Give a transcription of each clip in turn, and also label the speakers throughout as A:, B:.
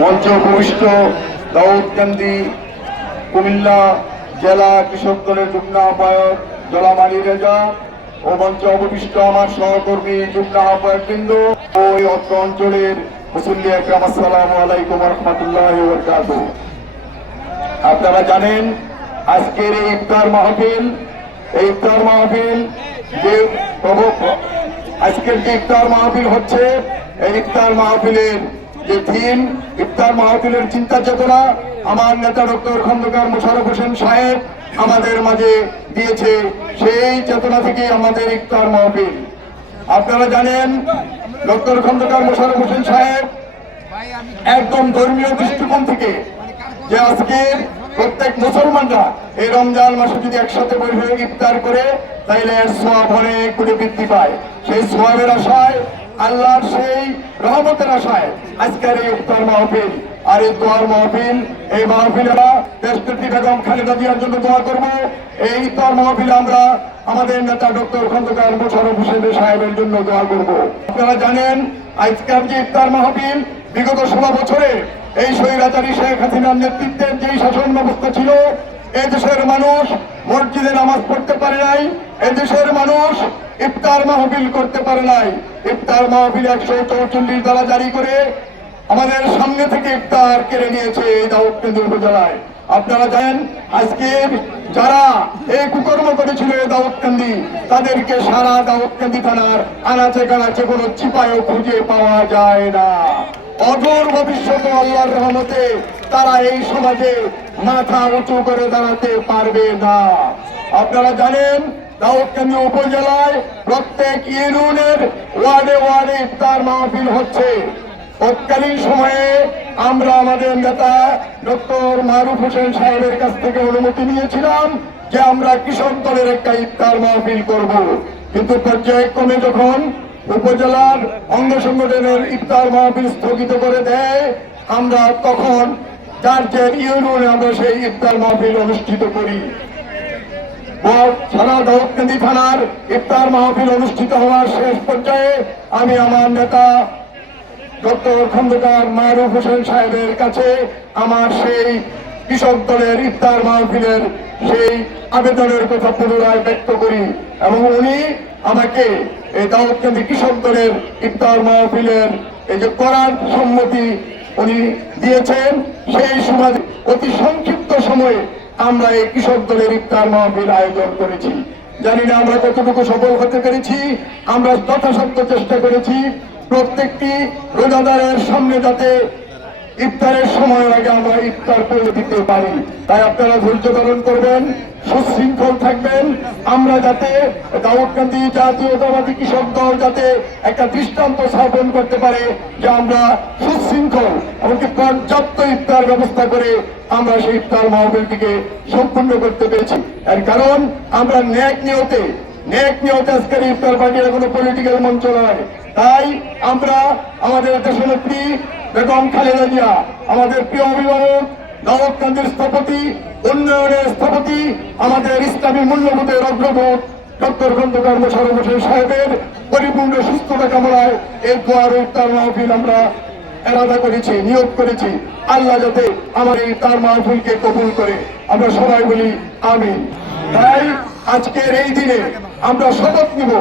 A: মঞ্চ উপবিষ্ট দাউদকান্দি কুমিল্লা জেলা কৃষক দলের যুগ্ম আহ্বায়ক জলামালি রেজা ও মঞ্চে অবশিষ্ট আমার সহকর্মী যুগ্ম আহ্বায়ক বৃন্দ ও এই অত্র অঞ্চলের মুসল্লি আসসালামু আলাইকুম রহমতুল্লাহ আপনারা জানেন, আজকের এই ইফতার মাহফিল, এই ইফতার মাহফিল যে আজকের যে ইফতার মাহফিল হচ্ছে, এই ইফতার মাহফিলের যে থিম ইফতার মাহফিলের চিন্তা চেতনা আমার নেতা ডক্টর খন্দকার মোশারফ হোসেন সাহেব আমাদের মাঝে দিয়েছে, সেই চেতনা থেকে আমাদের ইফতার মাহফিল। আপনারা জানেন, ডক্টর খন্দকার মোশারফ হোসেন সাহেব একদম ধর্মীয় দৃষ্টিকোণ থেকে যে আজকে প্রত্যেক মুসলমানরা এই রমজান মাসে যদি একসাথে হয়ে ইফতার করে, তাইলে সোয়াব অনেক গুণে বৃদ্ধি পায়। সেই সোয়াবের আশায় আল্লাহর সেই রহমতের আশায় আজকের এই ইফতার মাহফিল। আর এই দোয়ার মাহফিল, এই মাহফিলেরা দেশপ্রতি বেগম খালেদা জিয়ার জন্য দোয়া করব। এই ইফতার মাহফিল আমরা আমাদের নেতা ডক্টর খন্দকার মোশারফ হোসেন সাহেবের জন্য দোয়া করব। আপনারা জানেন, আজকের যে ইফতার মাহফিল, বিগত ষোলো বছরে এই স্বৈরাচারী শেখ হাসিনার নেতৃত্বের যেই শাসন ব্যবস্থা ছিল এই দেশের মানুষ মসজিদে নামাজ পড়তে পারে নাই এই দেশের মানুষ ইফতার মাহফিল করতে পারে নাই। ইফতার মাহফিল একশো চৌচল্লিশ দ্বারা জারি করে আমাদের সামনে থেকে ইফতার কেড়ে নিয়েছে এই দাউদকান্দি উপজেলায়। আপনারা জানেন আজকে যারা এই কুকর্ম করেছিল দাউদকান্দি, তাদেরকে সারা দাউদকান্দি থানার আনাচে কানাচে কোনো চিপায়ও খুঁজে পাওয়া যায় না। অদূর ভবিষ্যতে আল্লাহর রহমতে তারা এই সমাজে মাথা উঁচু করে দাঁড়াতে পারবে না। আপনারা জানেন, দাউদকান্দি উপজেলায় প্রত্যেক ইউনিয়নের ওয়ার্ডে ওয়ার্ডে ইফতার মাহফিল হচ্ছে। তৎকালীন সময়ে আমরা আমাদের নেতা ডক্টর মারুফ হোসেন সাহেবের কাছ থেকে অনুমতি নিয়েছিলাম যে আমরা কৃষক দলের একটা ইফতার মাহফিল করব। কিন্তু পর্যায়ক্রমে যখন উপজেলার অঙ্গ সংগঠনের ইফতার মাহফিল স্থগিত করে দেয়, আমরা তখন যার ইউনিয়নে আমরা সেই ইফতার মাহফিল অনুষ্ঠিত করি। সারা দাউদকান্দি থানার ইফতার মাহফিল অনুষ্ঠিত হওয়ার শেষ পর্যায়ে আমি আমার নেতা ডক্টর খন্দকার মারুফ হোসেন সাহেবের কাছে আমার সেই কৃষক দলের ইফতার মাহফিলের সেই আবেদনের কথা পুনরায় ব্যক্ত করি এবং উনি আমাকে এই দাউদকান্দি কৃষক দলের ইফতার মাহফিলের এই যে করার সম্মতি উনি দিয়েছেন সেই সমাজ অতি সংক্ষিপ্ত সময়ে আমরা এই কৃষক দলের ইফতার মাহফিল আয়োজন করেছি। জানি না আমরা কতটুকু সফল হতে পেরেছি, আমরা যথাসাধ্য চেষ্টা করেছি। প্রত্যেকটি রোজাদারের সামনে যাতে ইফতারের সময়ের আগে আমরা ইফতার করে দিতে পারি। তাই আপনারা ধৈর্য ধারণ করবেন, সুশৃঙ্খল থাকবেন। আমরা যাতে দাউদকান্দি জাতীয়তাবাদী কৃষক দল যাতে একটা দৃষ্টান্ত স্থাপন করতে পারে, যে আমরা সুশৃঙ্খল এমনকি পর্যাপ্ত ইফতার ব্যবস্থা করে আমরা সেই ইফতার মাহফিলটিকে সম্পূর্ণ করতে পেরেছি। এর কারণ, আমরা ন্যাক নিয়তে নেক নিয়তে আজকের ইফতার পার্টির কোনো পলিটিক্যাল মঞ্চ নয় তাই আমরা আমাদের দেশনেত্রী বেগম খালেদা জিয়া, আমাদের প্রিয় অভিভাবক দাউদকান্দির স্থপতি, উন্নয়নের স্থপতি, আমাদের ইসলামী মূল্যবোধের অগ্রবোধ ডক্টর খন্দকার মোশারফ সাহেবের পরিপূর্ণ সুস্থতা কামনায় এই দোয়ার ইফতার মাহফিল আমরা এরাদা করেছি, নিয়োগ করেছি। আল্লাহ যাতে আমার এই তার মাহফিলকে কবুল করে। আমরা সবাই বলি আমিন। তাই আজকের এই দিনে আমরা শপথ নিব।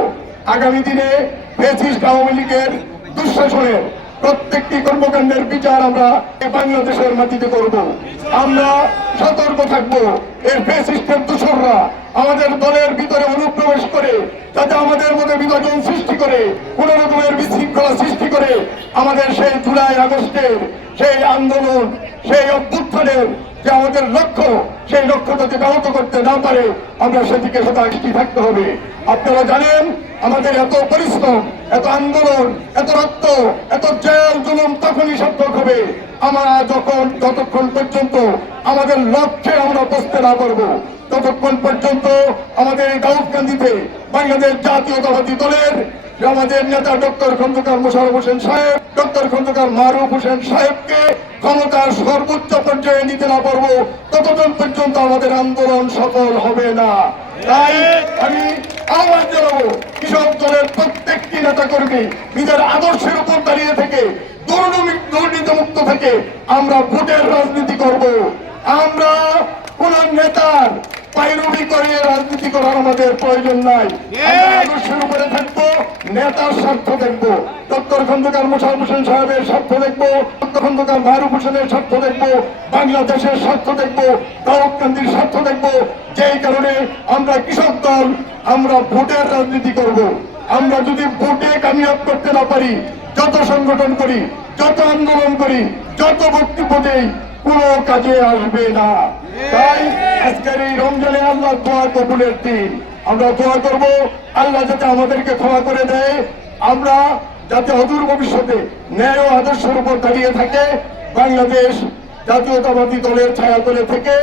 A: আগামী দিনে ফেসিস্ট আওয়ামী লীগের দুঃশাসনের প্রত্যেকটি কর্মকাণ্ডের বিচার আমরা বাংলাদেশের মাটিতে করব। আমরা সতর্ক থাকব। এর ফেসিস্টের আমাদের দলের ভিতরে অনুপ্রবেশ করে তাতে আমাদের মধ্যে বিভাজন সৃষ্টি করে, কোন রকমের বিশৃঙ্খলা সৃষ্টি করে আমাদের সেই জুলাই আগস্টের সেই আন্দোলন, সেই অভ্যুত্থানের যে আমাদের লক্ষ্য, সেই লক্ষ্য যাতে ব্যাহত করতে না পারে, আমরা সেদিকে সদাষ্টি থাকতে হবে। আপনারা জানেন, আমাদের এত পরিশ্রম, এত আন্দোলন, এত রক্ত, এত জেল, জুলুম তখনই সার্থক হবে। আমরা যখন, যতক্ষণ পর্যন্ত আমাদের লক্ষ্যে আমরা বসতে না পারব, ততক্ষণ পর্যন্ত আমাদের এই দাউদকান্দিতে বাংলাদেশ জাতীয়তাবাদী দলের আমাদের নেতা ডক্টর খন্দকার মোশারফ হোসেন সাহেব, ডক্টর খন্দকার মারুফ হোসেন সাহেবকে ক্ষমতার সর্বোচ্চ পর্যায়ে নিতে না পারব, ততক্ষণ পর্যন্ত আমাদের আন্দোলন সফল হবে না। তাই আমি আহ্বান জানাব, কৃষক দলের প্রত্যেকটি নেতা কর্মী নিজের আদর্শের উপর দাঁড়িয়ে থেকে, দুর্নীতি, দুর্নীতিমুক্ত থেকে আমরা ভোটের রাজনীতি করব। আমরা কোন নেতার পাইরবি করে রাজনীতি করার আমাদের প্রয়োজন নাই। আদর্শের উপরে থাকব নেতার স্বার্থ দেখব। ডক্টর খন্দকার মোশারফ হোসেন সাহেবের স্বার্থ দেখব ডক্টর খন্দকার মারুফ হোসেনের স্বার্থ দেখব বাংলাদেশের স্বার্থ দেখব দাউদকান্দির স্বার্থ দেখব। যেই কারণে আমরা কৃষক দল আমরা ভোটের রাজনীতি করব। আমরা যদি ভোটে কামিয়াব করতে না পারি যত সংগঠন করি যত আন্দোলন করি যত বক্তব্য দেই কোনো কাজে আসবে না। তাই আজকের এই রমজানে আল্লাহ দোয়া কবুলের দিন। আমরা দোয়া করব, আল্লাহ যাতে আমাদেরকে ক্ষমা করে দেয়। আমরা যাতে অদূর ভবিষ্যতে ন্যায় ও আদর্শের উপর দাঁড়িয়ে থাকে, বাংলাদেশ জাতীয়তাবাদী দলের ছায়া তলে থেকে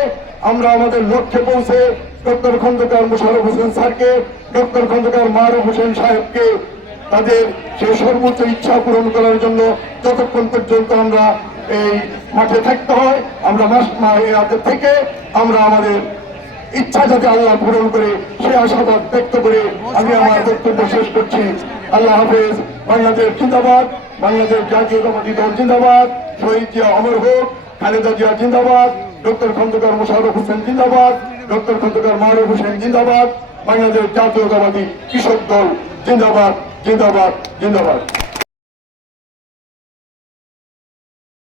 A: আমরা আমাদের লক্ষ্যে পৌঁছে ডক্টর খন্দকার মোশারফ হোসেন স্যারকে, ডক্টর খন্দকার মারুফ হোসেন সাহেবকে তাদের সেই সর্বোচ্চ ইচ্ছা পূরণ করার জন্য যতক্ষণ পর্যন্ত আমরা এই মাঠে থাকতে হয়। আমরা হাতে থেকে আমরা আমাদের ইচ্ছা যাতে আল্লাহ পূরণ করে সে আশাবাদ ব্যক্ত করে আমি আমার বক্তব্য শেষ করছি। আল্লাহ হাফেজ। বাংলাদেশ জিন্দাবাদ। বাংলাদেশ জাতীয়তাবাদী দল জিন্দাবাদ। শহীদ জিয়া অমর হোক, খালেদা জিয়া জিন্দাবাদ। ডক্টর খন্দকার মোশারফ হোসেন জিন্দাবাদ। ডক্টর খন্দকার মারুফ হোসেন জিন্দাবাদ। বাংলাদেশ জাতীয়তাবাদী কৃষক দল জিন্দাবাদ জিন্দাবাদ জিন্দাবাদ।